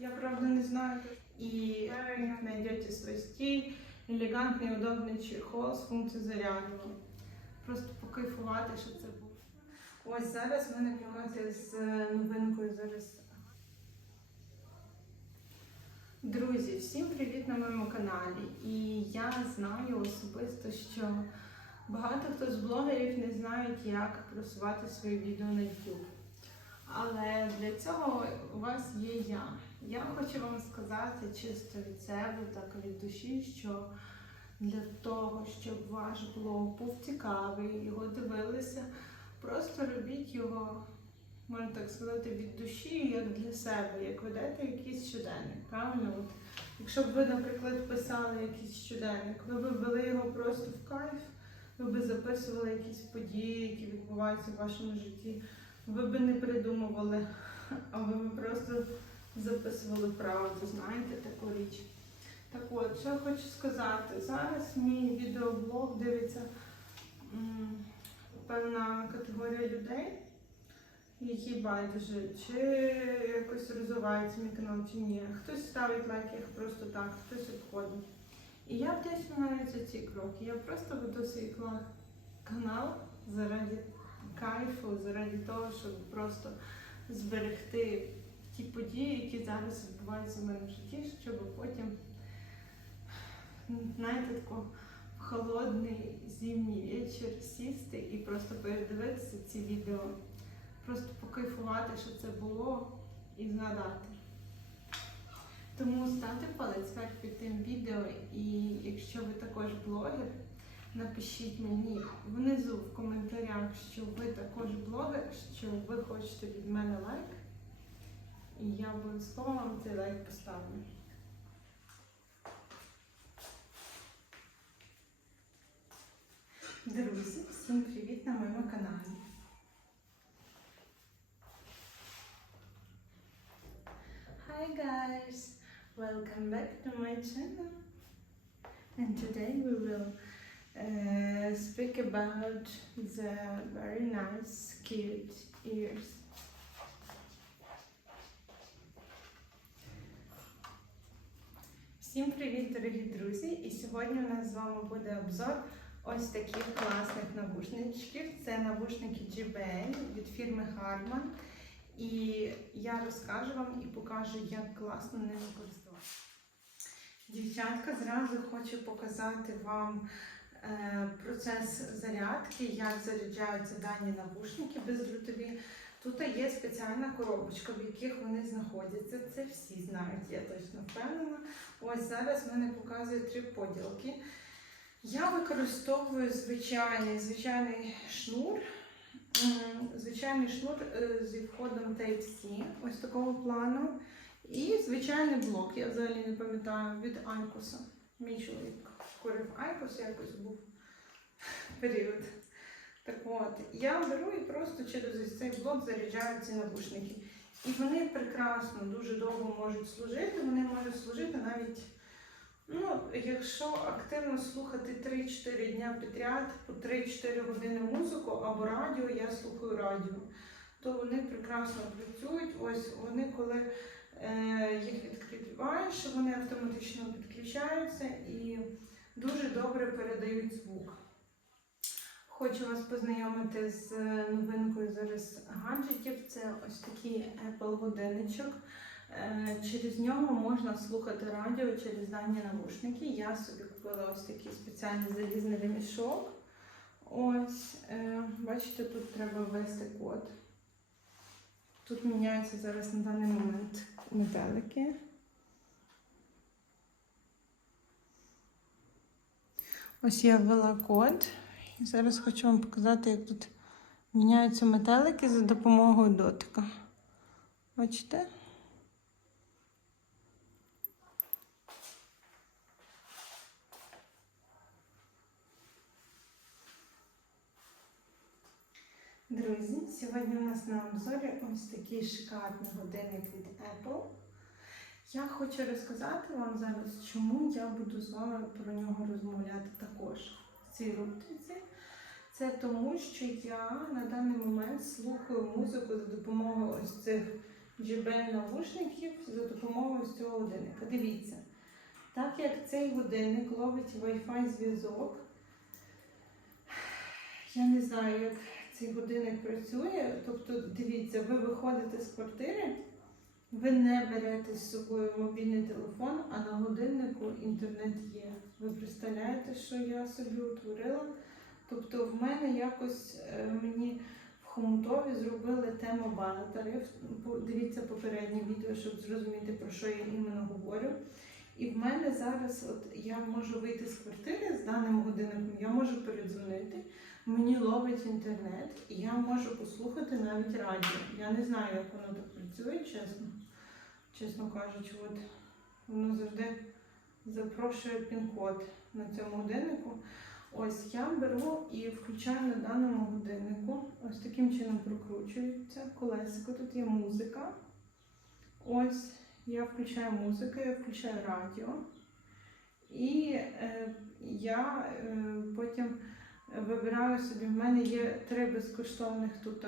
Я правда не знаю. И вы найдете свой стиль, елегантний, удобний чехол з функцією зарядки. Просто покайфувати, що це був. Ось зараз мене показує з новинкою зараз. Друзі, всім привіт на моєму каналі. І я знаю особисто, що багато хто з блогерів не знають, як просувати свої відео на YouTube. Але для цього у вас є я. Я хочу вам сказати чисто від себе, так від душі, що для того, щоб ваш блог був цікавий, його дивилися, просто робіть його, можна так сказати, від душі, як для себе, як ведете якийсь щоденник. Правильно? От, якщо б ви, наприклад, писали якийсь щоденник, ви б вели його просто в кайф, ви б записували якісь події, які відбуваються в вашому житті, ви б не придумували, а ви б просто записували правду, знаєте, таку річ. Так от, що я хочу сказати, зараз мій відеоблог дивиться певна категорія людей, які байдуже, чи якось розвивається мій канал, чи ні. Хтось ставить лайки просто так, хтось обходить. І я вдячна навіть за ці кроки. Я просто веду свій канал заради кайфу, заради того, щоб просто зберегти ті події, які зараз відбуваються в мене в житті, щоб потім, знаєте, тако в холодний зимній вечір сісти і просто передивитися ці відео, просто покайфувати, що це було, і згадати. Тому ставте палець вверх під тим відео, і якщо ви також блогер, напишіть мені внизу в коментарях, що ви також блогер, що ви хочете від мене лайк. І я обов'язково вам цей лайк поставлю. Друзі, всім привіт на моєму каналі. Hi guys, welcome back to my channel. And today we will uh, speak about the very nice, cute ears. Всім привіт, дорогі друзі! І сьогодні у нас з вами буде обзор ось таких класних навушничків. Це навушники JBL від фірми Harman. І я розкажу вам і покажу, як класно ними користуватися. Дівчатка, зразу хочу показати вам процес зарядки, як заряджаються дані навушники бездротові. Тут є спеціальна коробочка, в яких вони знаходяться. Це всі знають, я точно впевнена. Ось зараз мене показує три поділки. Я використовую звичайний звичайний шнур. Звичайний шнур е, зі входом Type-C, ось такого плану. І звичайний блок, я взагалі не пам'ятаю, від Айкоса. Мій чоловік курив Айкос, якось був період. Так от, я беру і просто через цей блок заряджаю ці навушники. І вони прекрасно, дуже довго можуть служити. Вони можуть служити навіть, ну, якщо активно слухати 3-4 дня підряд, по 3-4 години музику або радіо, я слухаю радіо, то вони прекрасно працюють. Ось вони, коли е, їх відкриваєш, вони автоматично підключаються і дуже добре передають звук. Хочу вас познайомити з новинкою зараз гаджетів. Це ось такий Apple годинничок. Е, Через нього можна слухати радіо через дані навушники. Я собі купила ось такий спеціальний залізний ремішок. Ось, е, бачите, тут треба ввести код. Тут міняються зараз на даний момент метелики. Ось я ввела код. І зараз хочу вам показати, як тут міняються метелики за допомогою дотика. Бачите? Друзі, сьогодні у нас на обзорі ось такий шикарний годинник від Apple. Я хочу розказати вам зараз, чому я буду з вами про нього розмовляти також в цій рубриці. Це тому, що я на даний момент слухаю музику за допомогою ось цих JBL навушників за допомогою ось цього годинника. Дивіться, так як цей годинник ловить Wi-Fi зв'язок, я не знаю, як цей годинник працює. Тобто, дивіться, ви виходите з квартири, ви не берете з собою мобільний телефон, а на годиннику інтернет є. Ви представляєте, що я собі утворила? Тобто, в мене якось е, мені в хомутові зробили тему бана тариф. Дивіться попереднє відео, щоб зрозуміти, про що я іменно говорю. І в мене зараз, от я можу вийти з квартири з даним годинником, я можу передзвонити, мені ловить інтернет, і я можу послухати навіть радіо. Я не знаю, як воно так працює, чесно. Чесно кажучи, от воно завжди запрошує пін-код на цьому годиннику. Ось я беру і включаю на даному годиннику. Ось таким чином прокручується колесико. Тут є музика. Ось я включаю музику, я включаю радіо. І е, я е, потім вибираю собі. В мене є три безкоштовних тут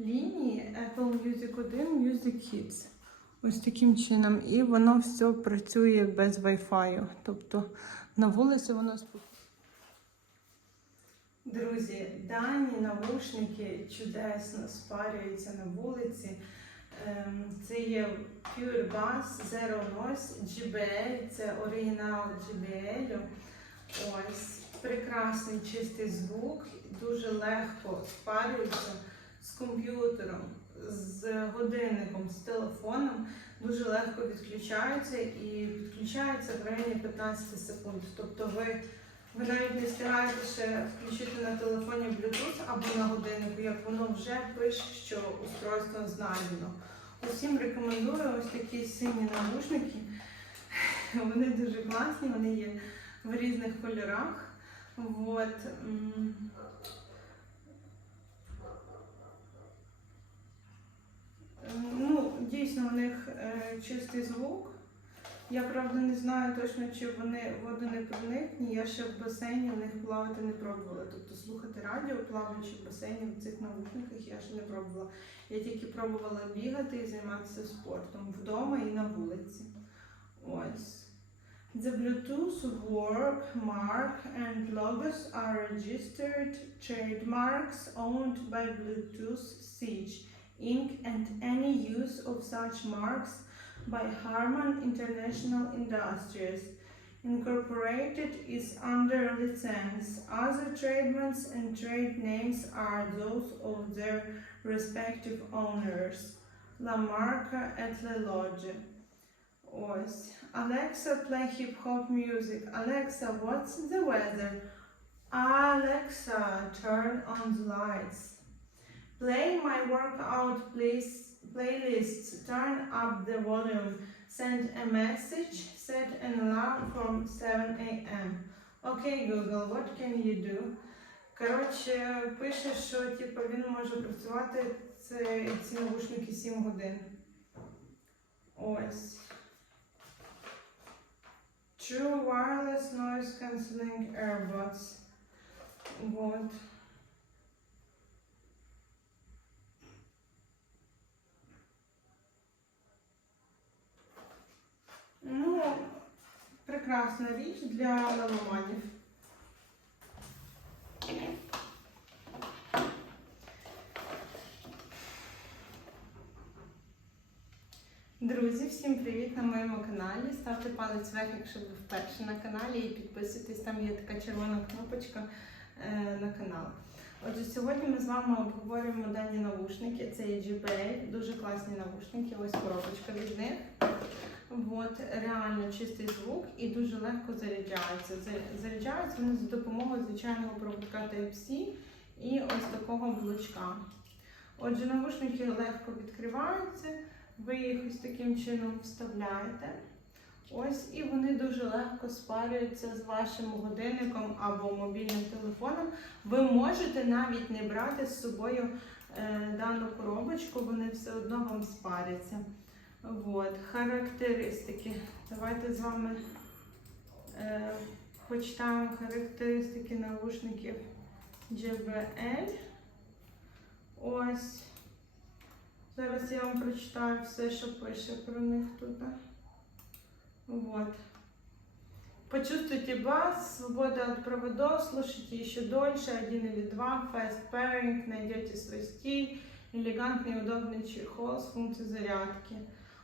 лінії Apple Music 1, Music Kids. Ось таким чином. І воно все працює без Wi-Fi. Тобто на вулиці воно спокійно. Друзі, дані навушники чудесно спарюються на вулиці. Ем, Це є Pure Bass Zero Noise JBL, це оригінал JBL. Ось прекрасний чистий звук, дуже легко спарюється з комп'ютером, з годинником, з телефоном. Дуже легко відключаються і відключаються в районі 15 секунд. Тобто ви ви навіть не встигаєте ще включити на телефоні Bluetooth або на годиннику, як воно вже пише, що устройство знайдено. Усім рекомендую ось такі сині навушники. Вони дуже класні, вони є в різних кольорах. Вот. Ну, дійсно, у них е, чистий звук. Я правда не знаю точно, чи вони водонепроникні. Я ще в басейні в них плавати не пробувала. Тобто слухати радіо, плаваючи в басейні в цих навушниках, я ще не пробувала. Я тільки пробувала бігати і займатися спортом вдома і на вулиці. Ось. The Bluetooth work mark and logos are registered trademarks owned by Bluetooth Siege Inc. and any use of such marks by Harman International Industries Incorporated is under license. Other trademarks and trade names are those of their respective owners. La Marca et Le Lodge. Ось. Alexa, play hip hop music. Alexa, what's the weather? Alexa, turn on the lights. Play my workout please playlists. Turn up the volume. Send a message. Set an alarm from 7 a.m. Okay, Google, what can you do? Коротше, пише, що типу, він може працювати це, ці навушники 7 годин. Ось. True wireless noise cancelling earbuds. Вот. Прекрасна річ для меломанів. Друзі, всім привіт на моєму каналі. Ставте палець вверх, якщо ви вперше на каналі, і підписуйтесь, там є така червона кнопочка е, на канал. Отже, сьогодні ми з вами обговорюємо дані навушники. Це є JBL, дуже класні навушники, ось коробочка від них. От, реально чистий звук і дуже легко заряджаються. За- Заряджаються вони за допомогою звичайного проводка Type-C і ось такого блочка. Отже, навушники легко відкриваються, ви їх ось таким чином вставляєте. Ось, і вони дуже легко спарюються з вашим годинником або мобільним телефоном. Ви можете навіть не брати з собою е, дану коробочку, вони все одно вам спаряться. Вот, характеристики. Давайте з вами е, почитаємо характеристики навушників JBL. Ось Зараз я вам прочитаю все, що пише про них тут. Вот. Почувствуйте бас, свобода от проводов, слушайте еще дольше, один или два, fast pairing, найдете свой стиль, элегантный и удобный чехол с функцией зарядки.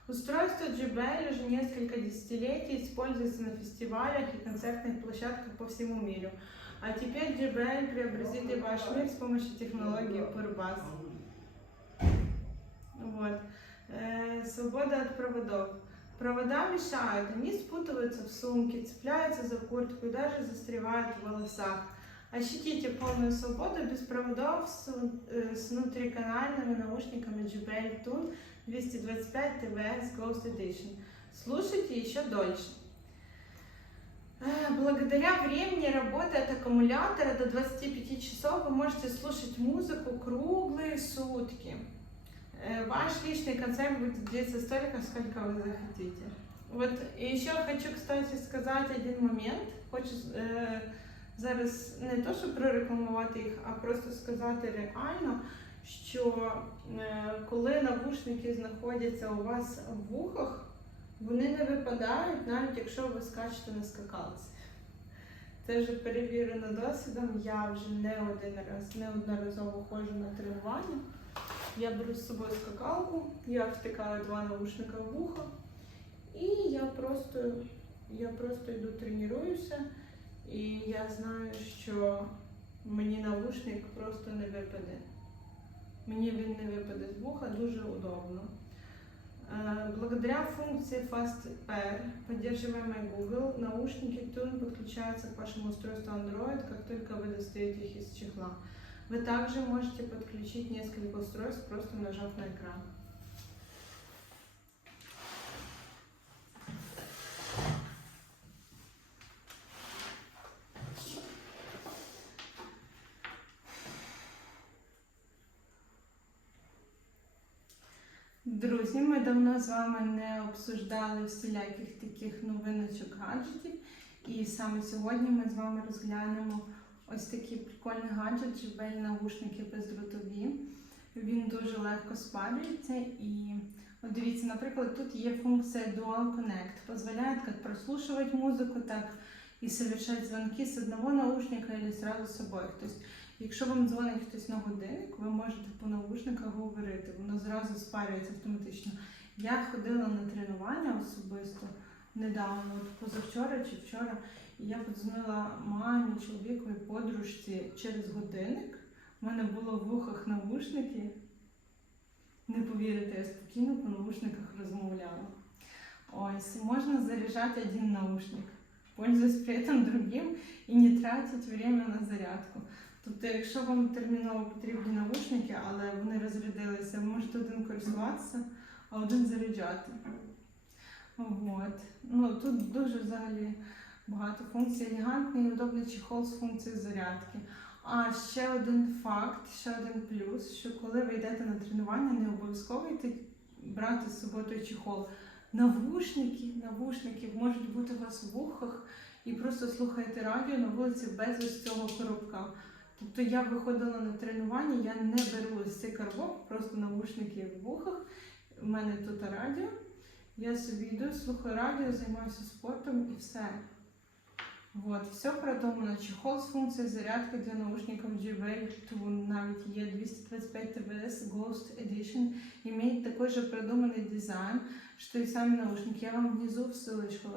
Устройство JBL уже несколько десятилетий используется на фестивалях и концертных площадках по всему миру. А теперь JBL преобразит и ваш мир с помощью технологии PurBus. Вот. Э, свобода от проводов. Провода мешают, они спутываются в сумке, цепляются за куртку и даже застревают в волосах. Ощутите полную свободу без проводов с, э, с внутриканальными наушниками JBL Tune 225 TVS Ghost Edition. Слушайте еще дольше. Э, Благодаря времени работы от аккумулятора до 25 часов вы можете слушать музыку круглые сутки. Э, Ваш личный концерт будет длиться столько, сколько вы захотите. Вот еще хочу, кстати, сказать один момент. Хочу е, зараз не то, щоб прорекламувати їх, а просто сказати реально, що е, коли навушники знаходяться у вас в вухах, вони не випадають, навіть якщо ви скачете на скакалці. Це вже перевірено досвідом. Я вже не один раз, неодноразово ходжу на тренування. Я беру з собою скакалку, я втикаю два наушника в вухо, і я просто, я просто йду тренуюся, і я знаю, що мені наушник просто не випаде. Мені він не випаде з вуха, дуже удобно. Э, Благодаря функции Fast Pair, поддерживаемой Google, наушники Tune подключаются к вашему устройству Android, как только вы достаете их из чехла. Вы также можете подключить несколько устройств, просто нажав на экран. Друзі, ми давно з вами не обсуждали всіляких таких новиночок гаджетів. І саме сьогодні ми з вами розглянемо ось такий прикольний гаджет, JBL наушники бездротові. Він дуже легко спалюється і от дивіться, наприклад, тут є функція Dual Connect. Позволяет как прослушивать музыку, так і совершать звонки з одного наушника или сразу з собою. Тобто, якщо вам дзвонить хтось на годинник, ви можете по наушниках говорити, воно зразу спалюється автоматично. Я ходила на тренування особисто недавно, позавчора чи вчора, і я подзвонила мамі, чоловікові, подружці через годинник. У мене було в вухах навушники. Не повірите, я спокійно по наушниках розмовляла. Ось, можна заряжать один наушник, пользуясь при этом другим і не тратить время на зарядку. Тобто, якщо вам терміново потрібні наушники, але вони розрядилися, ви можете один користуватися, а один заряджати. От. Ну, тут дуже взагалі багато функцій. Елегантний і удобний чехол з функцією зарядки. А ще один факт, ще один плюс, що коли ви йдете на тренування, не обов'язково йти брати з собою той чехол. Навушники, навушники можуть бути у вас в вухах і просто слухаєте радіо на вулиці без ось цього коробка. Тобто я виходила на тренування, я не беру цей коробок, просто навушники в вухах. У мене тут радіо. Я собі йду, слухаю радіо, займаюся спортом і все. Вот, все продумано. Чехол з функцією зарядки для наушников JBL Tune, навіть є 225 TVS Ghost Edition. Имеет такой же продуманный дизайн, что и сами наушники. Я вам внизу в ссылочку.